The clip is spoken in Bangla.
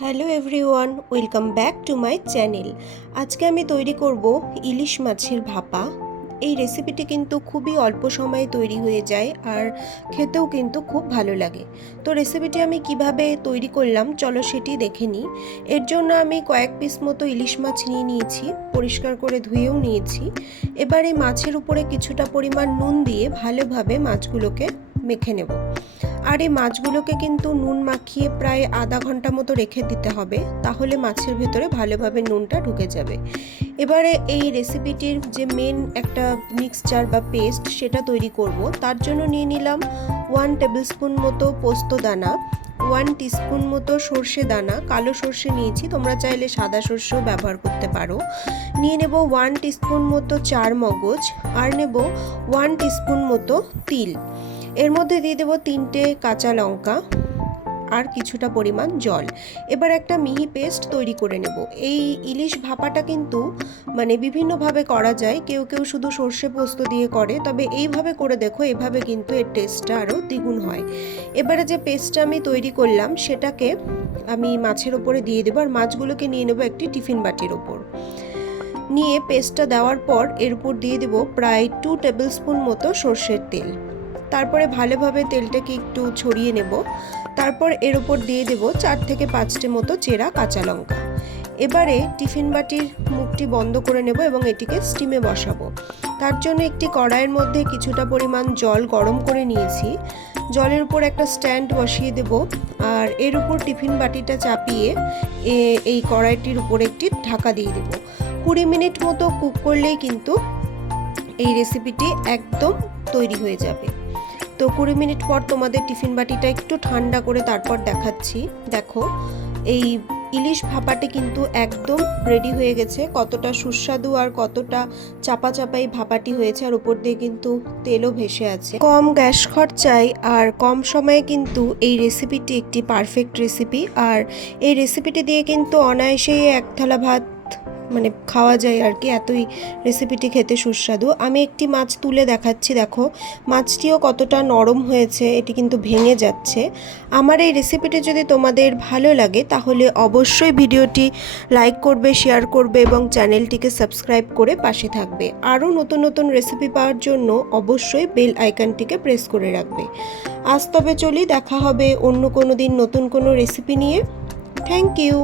Hello everyone, welcome back to my channel. আজকে আমি তৈরি করব ইলিশ মাছের ভাপা। এই রেসিপিটি কিন্তু খুবই অল্প সময়ে তৈরি হয়ে যায় আর খেতেও কিন্তু খুব ভালো লাগে। তো রেসিপিটি আমি কিভাবে তৈরি করলাম চলো সেটি দেখে নিই। এর জন্য আমি কয়েক পিস মতো ইলিশ মাছ নিয়ে নিয়েছি, পরিষ্কার করে ধুয়েও নিয়েছি। এবার এই মাছের উপরে কিছুটা পরিমাণ নুন দিয়ে ভালোভাবে মাছগুলোকে মেখে নেব। আর এই মাছগুলোকে কিন্তু নুন মাখিয়ে প্রায় আধা ঘন্টা মতো রেখে দিতে হবে, তাহলে মাছের ভেতরে ভালোভাবে নুনটা ঢুকে যাবে। এবারে এই রেসিপিটির যে মেন একটা মিক্সচার বা পেস্ট সেটা তৈরি করব। তার জন্য নিয়ে নিলাম 1 টেবিলস্পুন মতো পোস্ত দানা, 1 টিস্পুন মতো সর্ষে দানা, কালো সর্ষে নিয়েছি, তোমরা চাইলে সাদা সর্ষেও ব্যবহার করতে পারো। নিয়ে নেব 1 টিস্পুন মতো চার মগজ, আর নেব 1 টিস্পুন মতো তিল। এর মধ্যে দিয়ে দেবো 3টে কাঁচা লঙ্কা আর কিছুটা পরিমাণ জল। এবার একটা মিহি পেস্ট তৈরি করে নেব। এই ইলিশ ভাপাটা কিন্তু বিভিন্নভাবে করা যায়, কেউ কেউ শুধু সর্ষে পোস্ত দিয়ে করে, তবে এইভাবে করে দেখো, এভাবে কিন্তু এর টেস্টটা আরও দ্বিগুণ হয়। এবারে যে পেস্টটা আমি তৈরি করলাম সেটাকে আমি মাছের ওপরে দিয়ে দেবো, আর মাছগুলোকে নিয়ে নেবো একটি টিফিন বাটির ওপর। নিয়ে পেস্টটা দেওয়ার পর এর উপর দিয়ে দেবো প্রায় 2 টেবিলস্পুন মতো সর্ষের তেল। তারপরে ভালোভাবে তেলটাকে একটু ছড়িয়ে নেব। তারপর এর উপর দিয়ে দেব 4 থেকে 5টে মতো চেরা কাঁচা লঙ্কা। এবারে টিফিন বাটির মুখটি বন্ধ করে নেব এবং এটিকে স্টিমে বসাবো। তার জন্য একটি কড়াইয়ের মধ্যে কিছুটা পরিমাণ জল গরম করে নিয়েছি। জলের উপর একটা স্ট্যান্ড বসিয়ে দেব, আর এর উপর টিফিন বাটিটা চাপিয়ে এই কড়াইটির উপর একটি ঢাকা দিয়ে দেব। 20 মিনিট মতো কুক করলেই কিন্তু এই রেসিপিটি একদম তৈরি হয়ে যাবে। তো 20 মিনিট পর তোমাদের টিফিন বাটিটা একটু ঠান্ডা করে তারপর দেখাচ্ছি। দেখো, এই ইলিশ ভাপাটি কিন্তু একদম রেডি হয়ে গেছে। কতটা সুস্বাদু আর কতটা চাপা চাপা এই ভাপাটি হয়েছে, আর উপর দিয়ে কিন্তু তেলও ভেসে আছে। কম গ্যাস খরচায় আর কম সময়ে কিন্তু এই রেসিপিটি একটি পারফেক্ট রেসিপি। আর এই রেসিপিটি দিয়ে কিন্তু অনায়াসেই এক থালা ভাত খাওয়া যায় আর কি, এতই রেসিপিটি খেতে সুস্বাদু। আমি একটি মাছ তুলে দেখাচ্ছি, দেখো মাছটিও কতটা নরম হয়েছে, এটি কিন্তু ভেঙে যাচ্ছে। আমার এই রেসিপিটি যদি তোমাদের ভালো লাগে তাহলে অবশ্যই ভিডিওটি লাইক করবে, শেয়ার করবে এবং চ্যানেলটিকে সাবস্ক্রাইব করে পাশে থাকবে। আরও নতুন নতুন রেসিপি পাওয়ার জন্য অবশ্যই বেল আইকনটিকে প্রেস করে রাখবে। আজ তবে চলি, দেখা হবে অন্য কোনো দিন নতুন কোনো রেসিপি নিয়ে। Thank you.